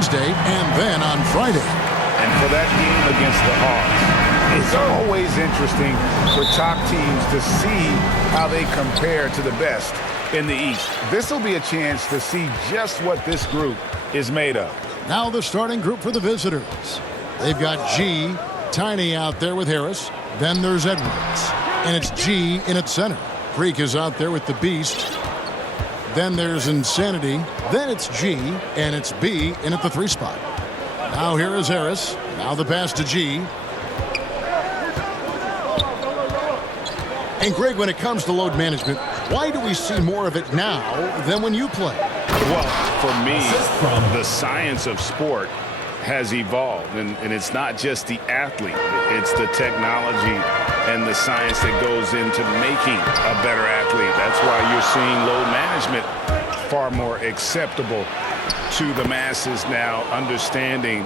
Wednesday and then on Friday. And for that game against the Hawks, it's always interesting for top teams to see how they compare to the best in the East. This will be a chance to see just what this group is made of. Now the starting group for the visitors. They've got G, Tiny out there with Harris. Then there's Edwards. And it's G in at center. Freak is out there with the Beast. Then there's Insanity. Then it's G, and it's B in at the 3 spot. Now here is Harris. Now the pass to G. And Greg, when it comes to load management, why do we see more of it now than when you play? Well, for me, the science of sport has evolved, and it's not just the athlete. It's the technology and the science that goes into making a better athlete. That's why you're seeing load management far more acceptable to the masses now, understanding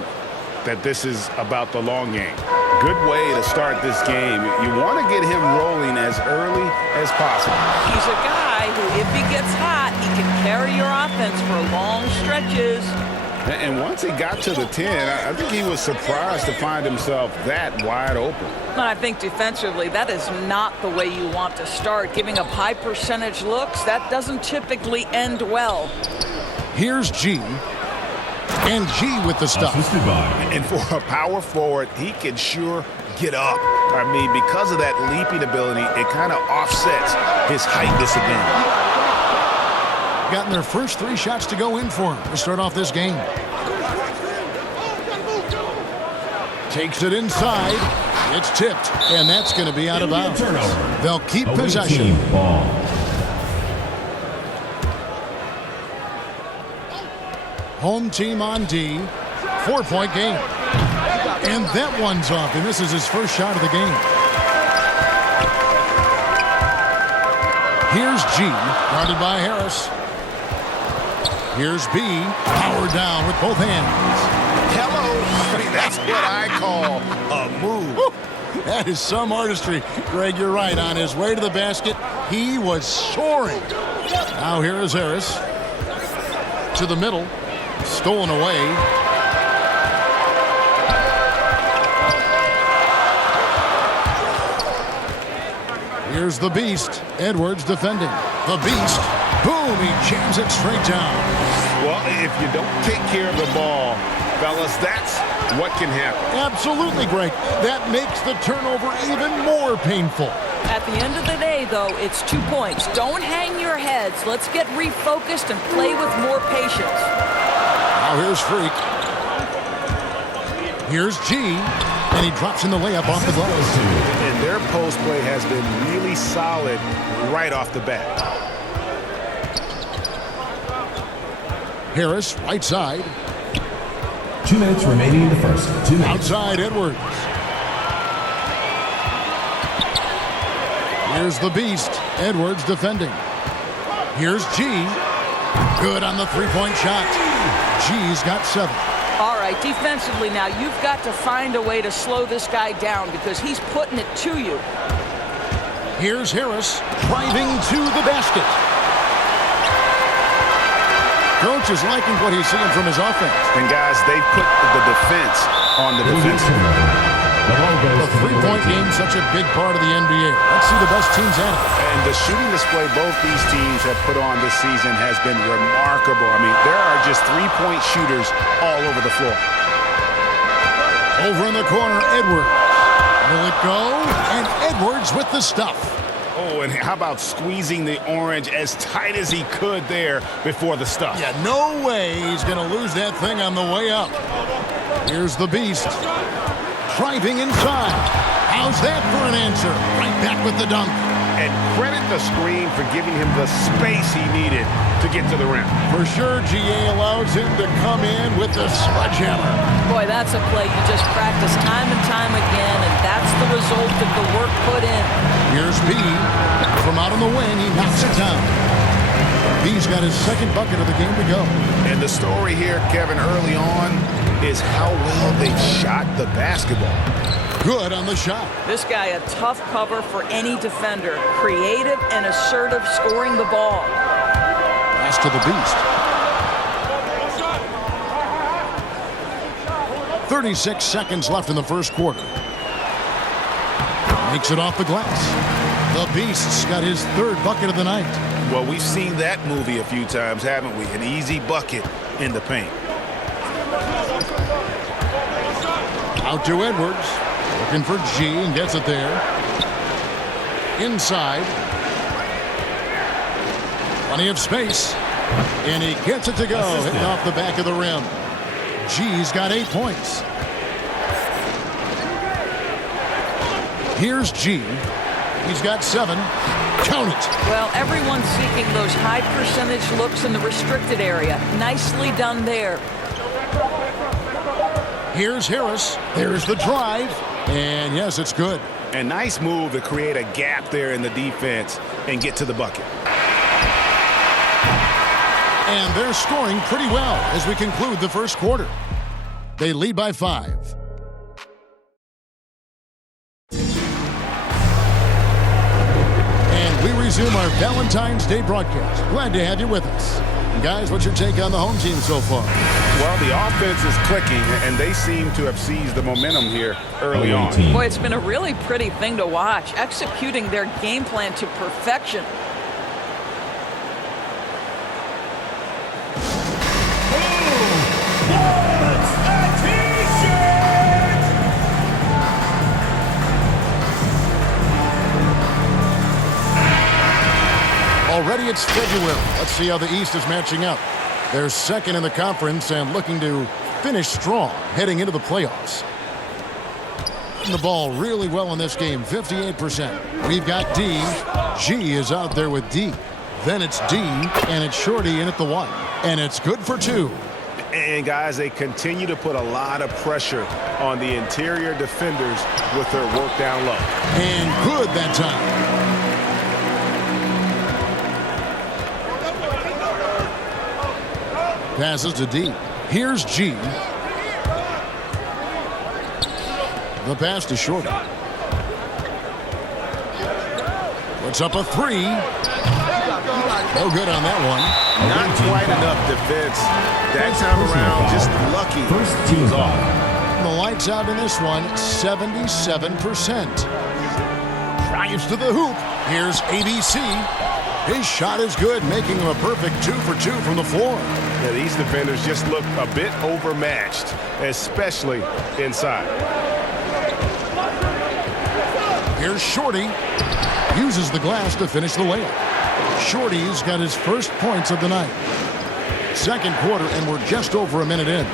that this is about the long game. Good way to start this game. You want to get him rolling as early as possible. He's a guy who, if he gets hot, he can carry your offense for long stretches. And once he got to the 10, I think he was surprised to find himself that wide open. I think defensively, that is not the way you want to start. Giving up high percentage looks, that doesn't typically end well. Here's G. And G with the stuff. And for a power forward, he can sure get up. I mean, because of that leaping ability, it kind of offsets his height disadvantage. Gotten their first 3 shots to go in for him to start off this game. Takes it inside. It's tipped, and that's going to be out of bounds. They'll keep possession. Home team on D. 4-point game. And that one's off, and this is his first shot of the game. Here's G, guarded by Harris. Here's B, powered down with both hands. Hello. I mean, that's what I call a move. Woo. That is some artistry. Greg, you're right. On his way to the basket, he was soaring. Now here is Harris. To the middle. Stolen away. Here's the Beast. Edwards defending. The Beast. Boom, he jams it straight down. Well, if you don't take care of the ball, fellas, that's what can happen. Absolutely, Greg. That makes the turnover even more painful. At the end of the day, though, it's 2 points. Don't hang your heads. Let's get refocused and play with more patience. Now here's Freak. Here's G, and he drops in the layup off the glass. And their post play has been really solid right off the bat. Harris, right side. 2 minutes remaining in the first. 2 minutes. Outside Edwards. Here's the Beast. Edwards defending. Here's G. Good on the 3-point shot. G's got 7. All right, defensively now, you've got to find a way to slow this guy down because he's putting it to you. Here's Harris driving to the basket. Coach is liking what he's seeing from his offense. And guys, they put the defense on the defensive. The 3-point game is such a big part of the NBA. Let's see the best teams at it. And the shooting display both these teams have put on this season has been remarkable. I mean, there are just 3-point shooters all over the floor. Over in the corner, Edwards. Will it go? And Edwards with the stuff. Oh, and how about squeezing the orange as tight as he could there before the stuff? Yeah, no way he's going to lose that thing on the way up. Here's the Beast. Driving inside. How's that for an answer? Right back with the dunk. And credit the screen for giving him the space he needed to get to the rim. For sure, GA allows him to come in with the sledgehammer. Boy, that's a play you just practice time and time again, and that's the result of the work put in. Here's B. From out on the wing, he knocks it down. B's got his second bucket of the game to go. And the story here, Kevin, early on is how well they shot the basketball. Good on the shot. This guy a tough cover for any defender. Creative and assertive scoring the ball. Pass to the Beast. 36 seconds left in the first quarter. Makes it off the glass. The Beast's got his third bucket of the night. Well, we've seen that movie a few times, haven't we? An easy bucket in the paint. Out to Edwards. Looking for G and gets it there. Inside. Plenty of space. And he gets it to go. Hitting off the back of the rim. G's got 8 points. Here's G. He's got 7. Count it. Well, everyone's seeking those high percentage looks in the restricted area. Nicely done there. Here's Harris. There's the drive. And yes, it's good. A nice move to create a gap there in the defense and get to the bucket. And they're scoring pretty well as we conclude the first quarter. They lead by 5. And we resume our Valentine's Day broadcast. Glad to have you with us. And guys, what's your take on the home team so far? Well, the offense is clicking, and they seem to have seized the momentum here early on. Boy, it's been a really pretty thing to watch, executing their game plan to perfection. Already it's February. Let's see how the East is matching up. They're second in the conference and looking to finish strong heading into the playoffs. The ball really well in this game, 58%. We've got D. G is out there with D. Then it's D, and it's Shorty in at the 1. And it's good for 2. And, guys, they continue to put a lot of pressure on the interior defenders with their work down low. And good that time. Passes to D. Here's G. The pass to Shorty. Puts up a 3. No good on that one. Not quite enough defense that time around. Just lucky. First team's off. The lights out in this one, 77%. Drives to the hoop. Here's ABC. His shot is good, making him a perfect 2 for 2 from the floor. Yeah, these defenders just look a bit overmatched, especially inside. Here's Shorty. Uses the glass to finish the layup. Shorty's got his first points of the night. Second quarter, and we're just over a minute in.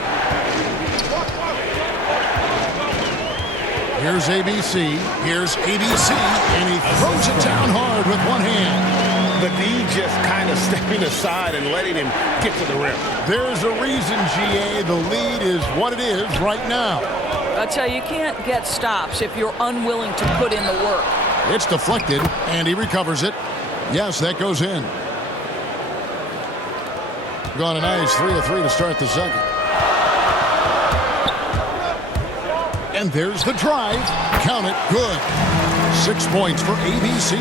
Here's ABC. Here's ABC, and he throws it down hard with one hand. The D just kind of stepping aside and letting him get to the rim. There's a reason, GA. The lead is what it is right now. I tell you, you can't get stops if you're unwilling to put in the work. It's deflected, and he recovers it. Yes, that goes in. Got a nice 3 of 3 to start the second. And there's the drive. Count it. Good. 6 points for ABC.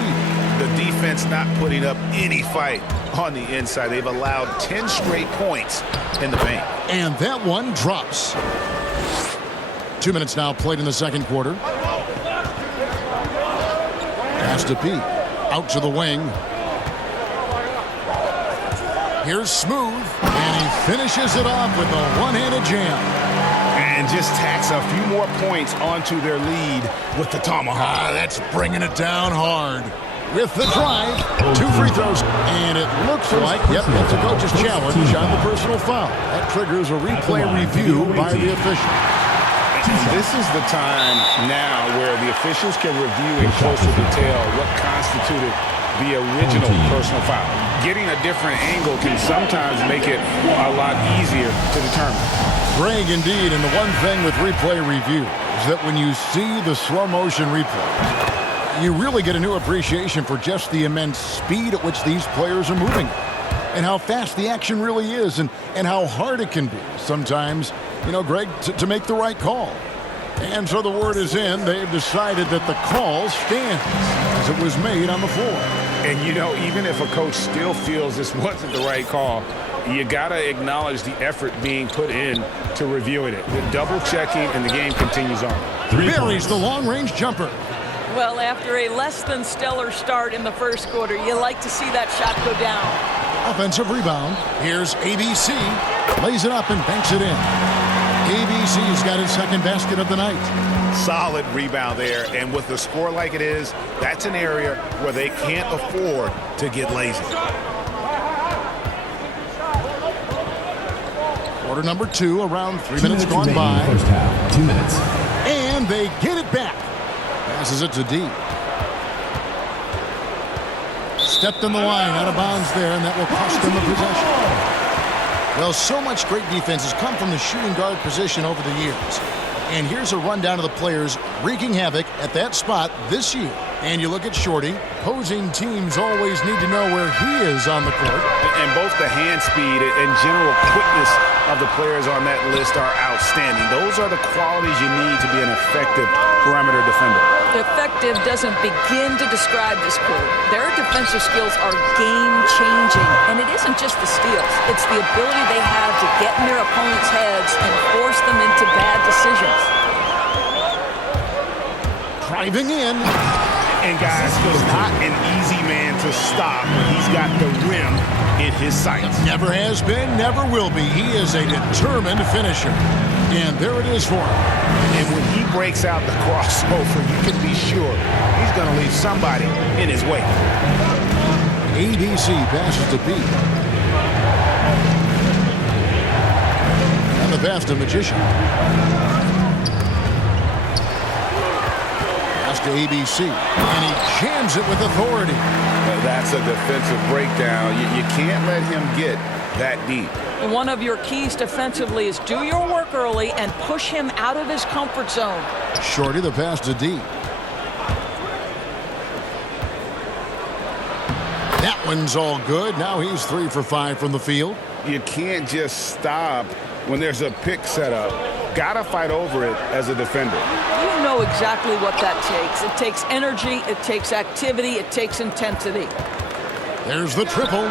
The defense not putting up any fight on the inside. They've allowed 10 straight points in the paint. And that one drops. 2 minutes now played in the second quarter. Pass to Pete. Out to the wing. Here's Smooth. And he finishes it off with a one-handed jam. And just tacks a few more points onto their lead with the tomahawk. That's bringing it down hard. With the drive, 2 free throws, and it looks like, yep, that's a coach's challenge on the personal foul. That triggers a replay review by the official. This is the time now where the officials can review in closer detail what constituted the original personal foul. Getting a different angle can sometimes make it a lot easier to determine. Greg, indeed, and the one thing with replay review is that when you see the slow motion replay, you really get a new appreciation for just the immense speed at which these players are moving and how fast the action really is and how hard it can be sometimes, you know, Greg, to make the right call. And so the word is in. They've decided that the call stands as it was made on the floor. And, you know, even if a coach still feels this wasn't the right call, you got to acknowledge the effort being put in to reviewing it. The double-checking, and the game continues on. Buries the long-range jumper. Well, after a less than stellar start in the first quarter, you like to see that shot go down. Offensive rebound. Here's ABC. Lays it up and banks it in. ABC's got his second basket of the night. Solid rebound there, and with the score like it is, that's an area where they can't afford to get lazy. Quarter number 2, around 3 2 minutes minutes gone remaining by. in the first half. 2 minutes. And they get it back. Passes it to D. Stepped in the line, out of bounds there, and that will cost them the possession. Well, so much great defense has come from the shooting guard position over the years. And here's a rundown of the players wreaking havoc at that spot this year. And you look at Shorty. Opposing teams always need to know where he is on the court. And both the hand speed and general quickness of the players on that list are outstanding. Those are the qualities you need to be an effective perimeter defender. Effective doesn't begin to describe this crew. Their defensive skills are game-changing. And it isn't just the steals. It's the ability they have to get in their opponents' heads and force them into bad decisions. Driving in. And guys, he's not an easy man to stop when he's got the rim in his sights. Never has been, never will be. He is a determined finisher. And there it is for him. And when he breaks out the crossover, you can be sure he's going to leave somebody in his way. ABC passes to B. And the pass to Magician. To ABC, and he jams it with authority. That's a defensive breakdown. You can't let him get that deep. One of your keys defensively is do your work early and push him out of his comfort zone. Shorty, the pass to D. That one's all good. Now he's 3 for 5 from the field. You can't just stop when there's a pick set up. Gotta fight over it as a defender. You know exactly what that takes. It takes energy, it takes activity, it takes intensity. There's the triple.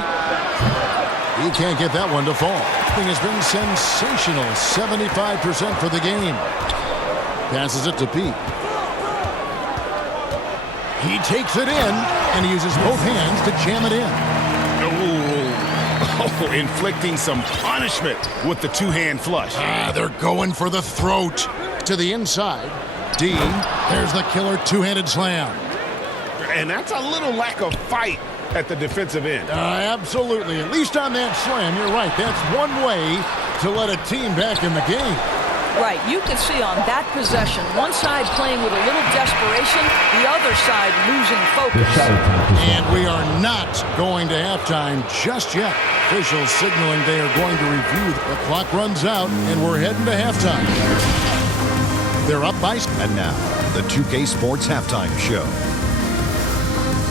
He can't get that one to fall. Thing has been sensational. 75% for the game. Passes it to Pete. He takes it in, and he uses both hands to jam it in. Oh, inflicting some punishment with the two-hand flush. They're going for the throat. To the inside. D. There's the killer two-handed slam. And that's a little lack of fight at the defensive end. Absolutely. At least on that slam, you're right. That's one way to let a team back in the game. Right, you can see on that possession, one side playing with a little desperation, the other side losing focus. And we are not going to halftime just yet. Officials signaling they are going to review. The clock runs out, and we're heading to halftime. They're up by... And now, the 2K Sports Halftime Show.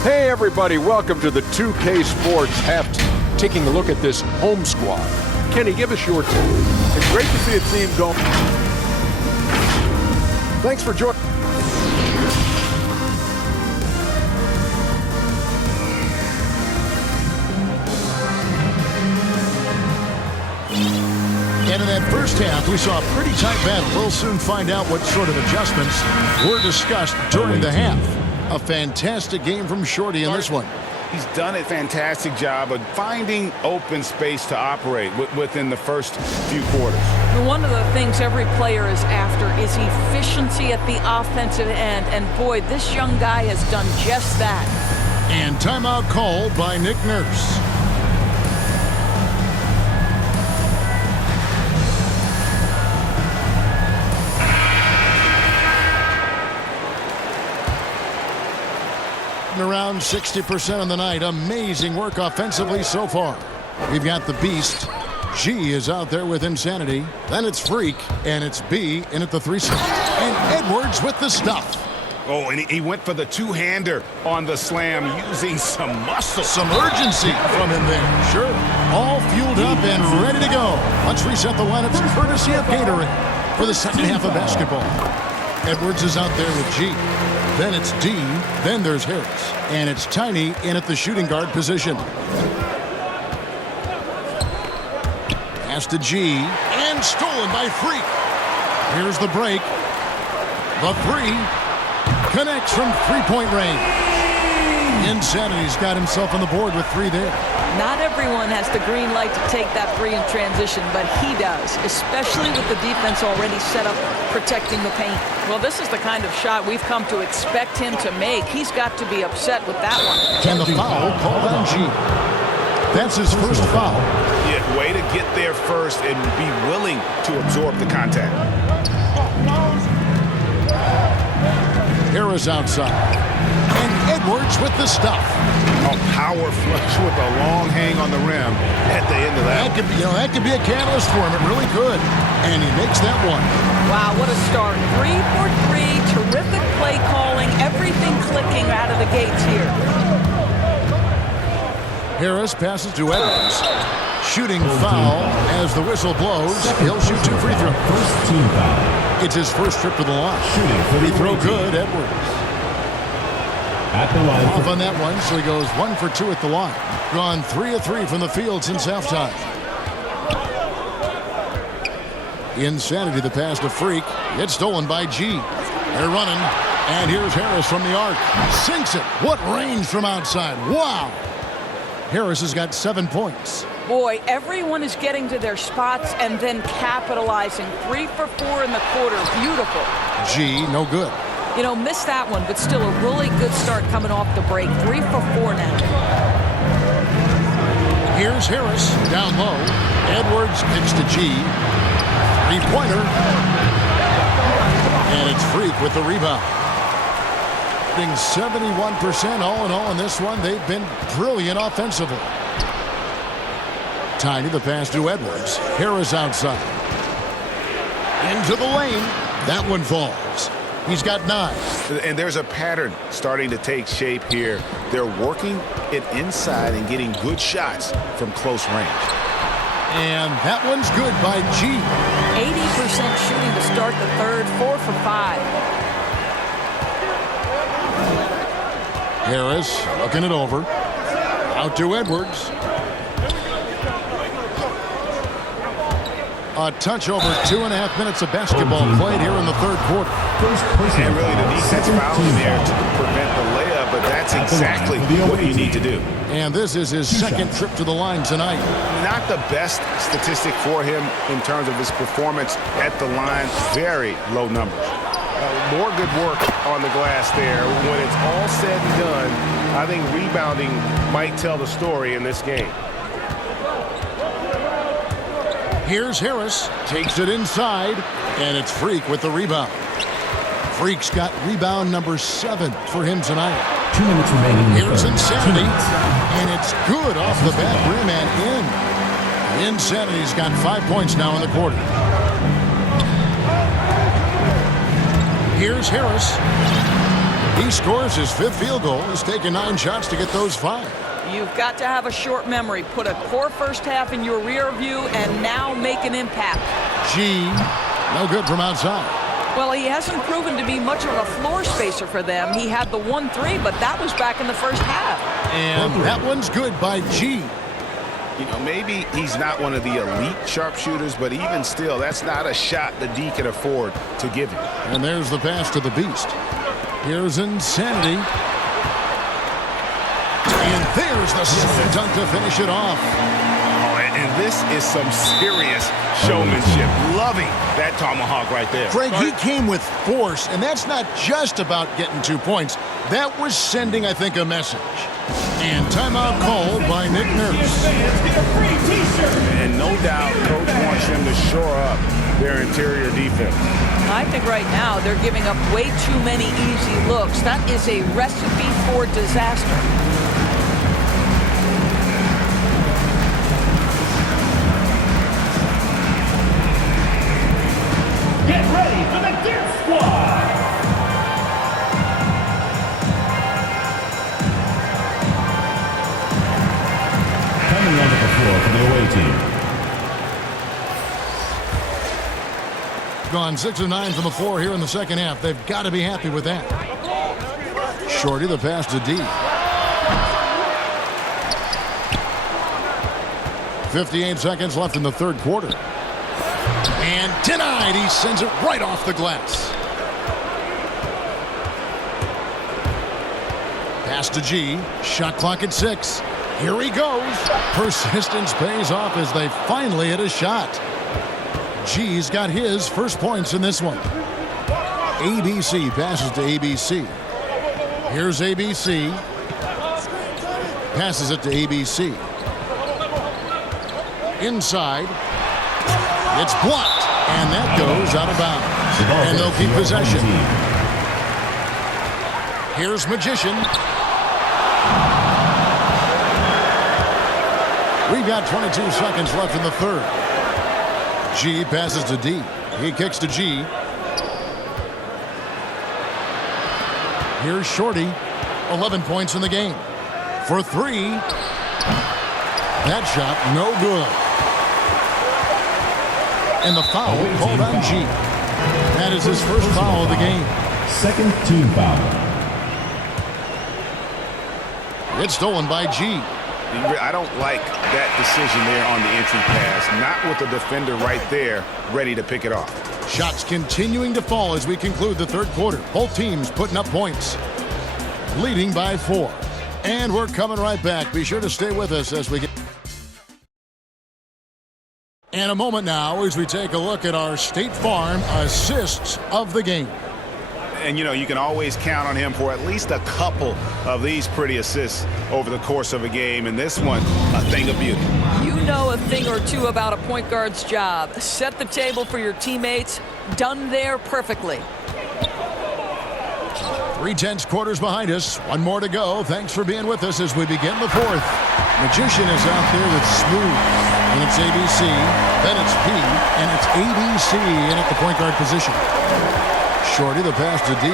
Hey, everybody. Welcome to the 2K Sports Halftime. Taking a look at this home squad. Kenny, give us your take. It's great to see a team go. Thanks for joining. And in that first half, we saw a pretty tight battle. We'll soon find out what sort of adjustments were discussed during the half. A fantastic game from Shorty in this one. He's done a fantastic job of finding open space to operate within the first few quarters. One of the things every player is after is efficiency at the offensive end. And boy, this young guy has done just that. And timeout called by Nick Nurse. Around 60% on the night. Amazing work offensively so far. We've got the Beast. G is out there with Insanity. Then it's Freak, and it's B in at the 3 slot. And Edwards with the stuff. Oh, and he went for the two-hander on the slam using some muscle. Some urgency from him there. Sure. All fueled up and ready to go. Let's reset the lineups courtesy of Gatorade for the second half of basketball. Edwards is out there with G. Then it's D. Then there's Harris. And it's Tiny in at the shooting guard position. Pass to G. And stolen by Freak. Here's the break. The three. Connects from three-point range. Insanity's got himself on the board with 3 there. Not everyone has the green light to take that three in transition, but he does, especially with the defense already set up protecting the paint. Well, this is the kind of shot we've come to expect him to make. He's got to be upset with that one. And the foul called on G. That's his first foul. Yeah, way to get there first and be willing to absorb the contact. Harris outside. And Edwards with the stuff. A power flush with a long hang on the rim at the end of that. That could be a catalyst for him. It really could. And he makes that one. Wow, what a start. 3 for 3. Terrific play calling. Everything clicking out of the gates here. Harris passes to Edwards. Shooting foul as the whistle blows. He'll shoot 2 free throws. First team foul. It's his first trip to the line. Shooting Free throw good, Edwards. At the line. Off on that one, so he goes 1 for 2 at the line. Gone 3 of 3 from the field since halftime. Insanity, the pass to Freak. It's stolen by G. They're running, and here's Harris from the arc. Sinks it. What range from outside. Wow. Harris has got 7 points. Boy, everyone is getting to their spots and then capitalizing. 3 for 4 in the quarter. Beautiful. G, no good. You know, missed that one, but still a really good start coming off the break. 3 for 4 now. Here's Harris down low. Edwards kicks to G. 3-pointer. And it's Freak with the rebound. 71% all in all in this one. They've been brilliant offensively. Tiny, the pass to Edwards. Harris outside. Into the lane. That one falls. He's got 9. And there's a pattern starting to take shape here. They're working it inside and getting good shots from close range. And that one's good by G. 80% shooting to start the third. 4 for 5. Harris looking it over. Out to Edwards. A touch over 2.5 minutes of basketball played here in the third quarter. And really the defense foul there to prevent the layup, but that's exactly what you need to do. And this is his second trip to the line tonight. Not the best statistic for him in terms of his performance at the line. Very low numbers. More good work on the glass there. When it's all said and done, I think rebounding might tell the story in this game. Here's Harris. Takes it inside. And it's Freak with the rebound. Freak's got rebound number 7 for him tonight. 2 minutes remaining. Here's Insanity. And it's good off the back rim and in. Insanity's got 5 points now in the quarter. Here's Harris. He scores his 5th field goal. He's taken 9 shots to get those 5. You've got to have a short memory. Put a poor first half in your rear view and now make an impact. G, no good from outside. Well, he hasn't proven to be much of a floor spacer for them. He had the 1-3, but that was back in the first half. And that one's good by G. You know, maybe he's not one of the elite sharpshooters, but even still, that's not a shot the D can afford to give him. And there's the pass to the Beast. Here's Insanity. And there's the slam dunk to finish it off. Oh, and this is some serious showmanship. Loving that tomahawk right there. Greg, he came with force, and that's not just about getting 2 points. That was sending, I think, a message. And timeout called by Nick Nurse. And no doubt, Coach wants them to shore up their interior defense. I think right now they're giving up way too many easy looks. That is a recipe for disaster. Get ready for the Gear Squad! Coming onto the floor for the away team. Gone 6 of 9 from the floor here in the second half. They've got to be happy with that. Shorty, the pass to D. 58 seconds left in the third quarter. And denied. He sends it right off the glass. Pass to G. Shot clock at 6. Here he goes. Persistence pays off as they finally hit a shot. G's got his first points in this one. ABC passes to ABC. Here's ABC. Passes it to ABC. Inside. It's blocked. And that goes out of bounds. And they'll keep possession. Here's Magician. We've got 22 seconds left in the third. G passes to D. He kicks to G. Here's Shorty. 11 points in the game. For 3. That shot, no good. And the foul called on G. That is his first foul of the game. Second team foul. It's stolen by G. I don't like that decision there on the entry pass. Not with the defender right there ready to pick it off. Shots continuing to fall as we conclude the third quarter. Both teams putting up points. Leading by 4. And we're coming right back. Be sure to stay with us as we get... And a moment now as we take a look at our State Farm assists of the game. And, you know, you can always count on him for at least a couple of these pretty assists over the course of a game. And this one, a thing of beauty. You know a thing or two about a point guard's job. Set the table for your teammates. Done there perfectly. 3/10 quarters behind us. One more to go. Thanks for being with us as we begin the fourth. Magician is out there with Smooth. And it's ABC. Then it's P. And it's ABC in at the point guard position. Shorty, the pass to D.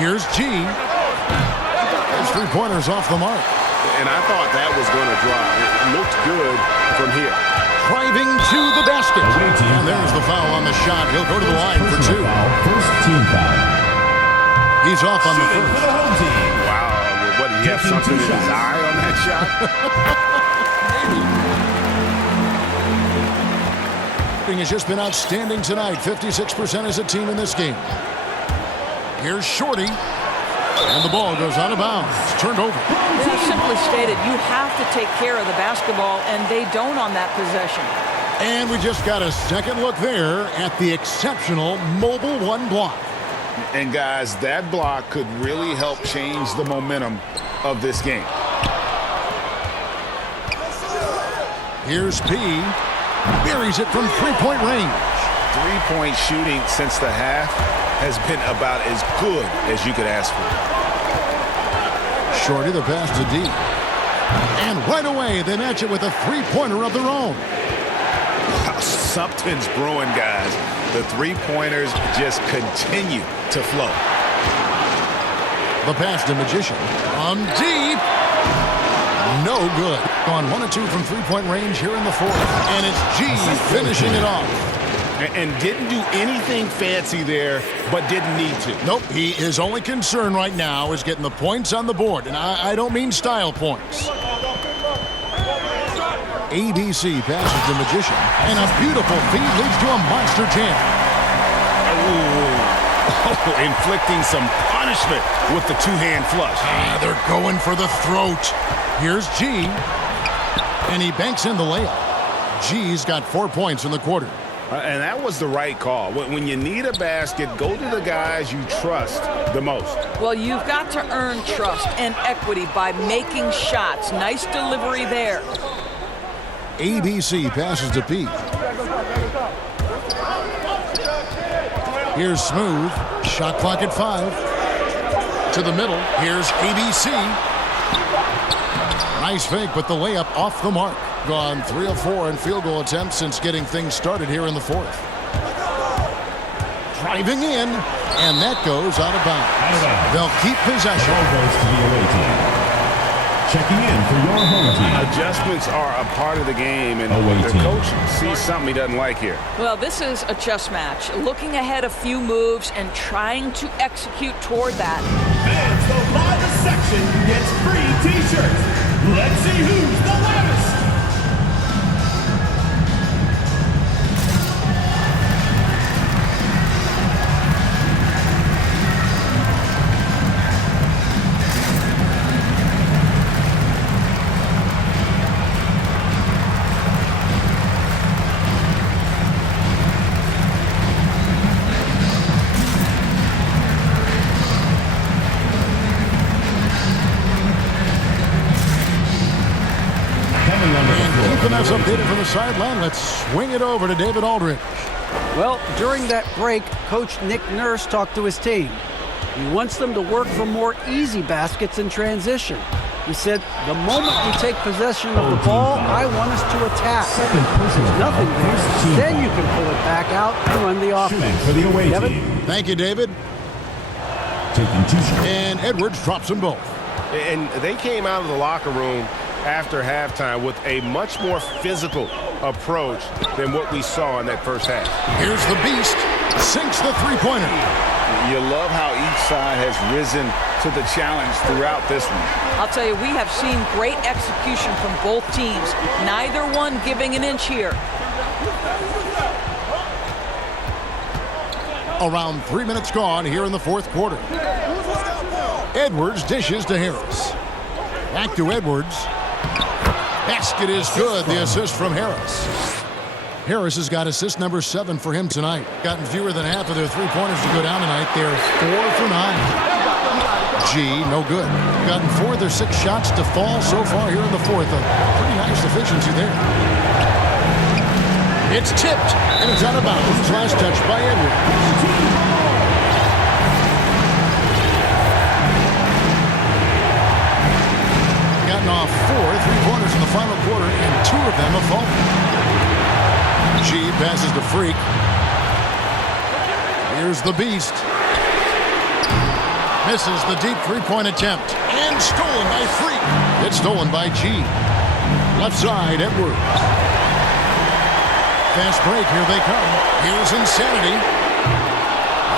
Here's G. His 3-pointers off the mark. And I thought that was going to drop. It looked good from here. Driving to the basket. And there's the foul on the shot. He'll go to the line for 2. First team foul. He's off on the first. Wow. What, did he have something in his eye on that shot? Has just been outstanding tonight. 56% as a team in this game. Here's Shorty. And the ball goes out of bounds. It's turned over. Yeah, simply stated, you have to take care of the basketball, and they don't on that possession. And we just got a second look there at the exceptional Mobile 1 block. And, guys, that block could really help change the momentum of this game. Here's P. Buries it from 3-point range. 3-point shooting since the half has been about as good as you could ask for. Shorty, the pass to D. And right away, they match it with a 3-pointer of their own. Something's brewing, guys. The 3-pointers just continue to flow. The pass to Magician. On deep. No good. On 1 of 2 from 3-point range here in the fourth. And it's G finishing it off. And didn't do anything fancy there, but didn't need to. Nope, his only concern right now is getting the points on the board. And I don't mean style points. ABC passes to Magician. And a beautiful feed leads to a monster jam. Oh, inflicting some punishment with the 2-hand flush. They're going for the throat. Here's G. And he banks in the layup. G's got 4 points in the quarter. And that was the right call. When you need a basket, go to the guys you trust the most. Well, you've got to earn trust and equity by making shots. Nice delivery there. ABC passes to P. Here's Smooth. Shot clock at 5. To the middle. Here's ABC. Nice fake, but the layup off the mark. Gone 3 of 4 in field goal attempts since getting things started here in the fourth. Driving in, and that goes out of bounds. They'll keep possession. Checking in for your home team. Adjustments are a part of the game, and Away the team. coach sees something he doesn't like here. Well, this is a chess match. Looking ahead a few moves and trying to execute toward that. Fans, the loudest section gets free t-shirts. Let's see who's the loudest. Keeping us updated from the sideline, let's swing it over to David Aldridge. Well, during that break, Coach Nick Nurse talked to his team. He wants them to work for more easy baskets in transition. He said, the moment we take possession of the ball, I want us to attack. There's nothing there. Then you can pull it back out and run the offense. Shooting for the away Kevin? team. Thank you, David. Taking 2 shots. And Edwards drops them both. And they came out of the locker room after halftime with a much more physical approach than what we saw in that first half. Here's the beast. Sinks the three-pointer. You love how each side has risen to the challenge throughout this one. I'll tell you, we have seen great execution from both teams. Neither one giving an inch here. Around 3 minutes gone here in the fourth quarter. Edwards dishes to Harris. Back to Edwards. Basket is good. The assist from Harris. Harris has got assist number 7 for him tonight. Gotten fewer than half of their three-pointers to go down tonight. They're 4 for 9. G, no good. Gotten 4 of their 6 shots to fall so far here in the fourth. A pretty nice efficiency there. It's tipped, and it's out of bounds. Last touch by Edwards. Gotten off 4 three-pointers in the final quarter, and 2 of them have fallen. G passes to Freak. Here's the beast. Misses the deep three-point attempt. And stolen by Freak. It's stolen by G. Left side, Edwards. Fast break, here they come. Here's Insanity.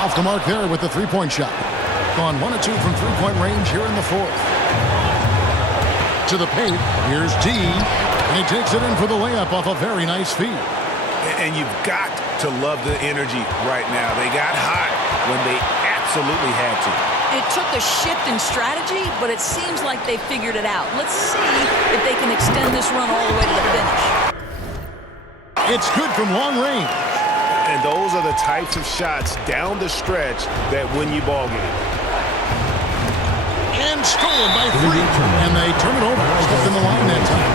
Off the mark there with the three-point shot. Gone 1 of 2 from three-point range here in the fourth. To the paint, here's D. And he takes it in for the layup off a very nice feed. And you've got to love the energy right now. They got hot when they absolutely had to. It took a shift in strategy, but it seems like they figured it out. Let's see if they can extend this run all the way to the finish. It's good from long range. And those are the types of shots down the stretch that win you ball games. And stolen by Freak. And they turn it over. Stepped in the line that time.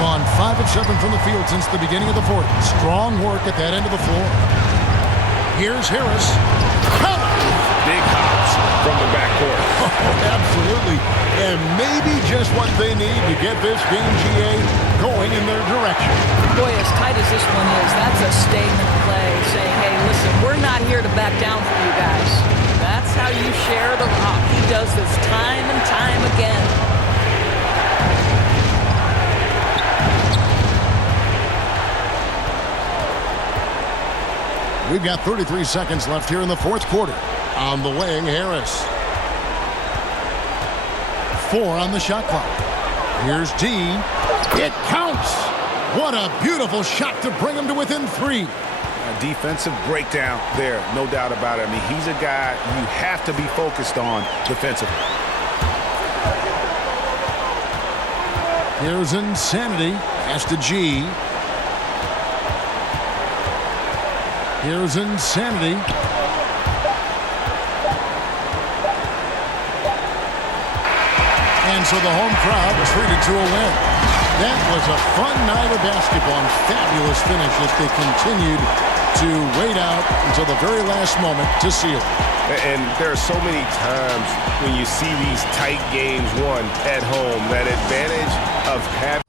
Gone 5 of 7 from the field since the beginning of the fourth. Strong work at that end of the floor. Here's Harris. Big hops from the backcourt. Oh, absolutely. And maybe just what they need to get this game, GA, going in their direction. Boy, as tight as this one is, that's a statement play saying, hey, listen, we're not here to back down for you guys. That's how you share the rock. He does this time and time again. We've got 33 seconds left here in the fourth quarter. On the wing, Harris. 4 on the shot clock. Here's D. It counts. What a beautiful shot to bring him to within 3. A defensive breakdown there, no doubt about it. I mean, he's a guy you have to be focused on defensively. Here's Insanity. Pass to G. Here's Insanity. And so the home crowd treated to a win. That was a fun night of basketball and fabulous finish as they continued to wait out until the very last moment to seal it. And there are so many times when you see these tight games won at home, that advantage of having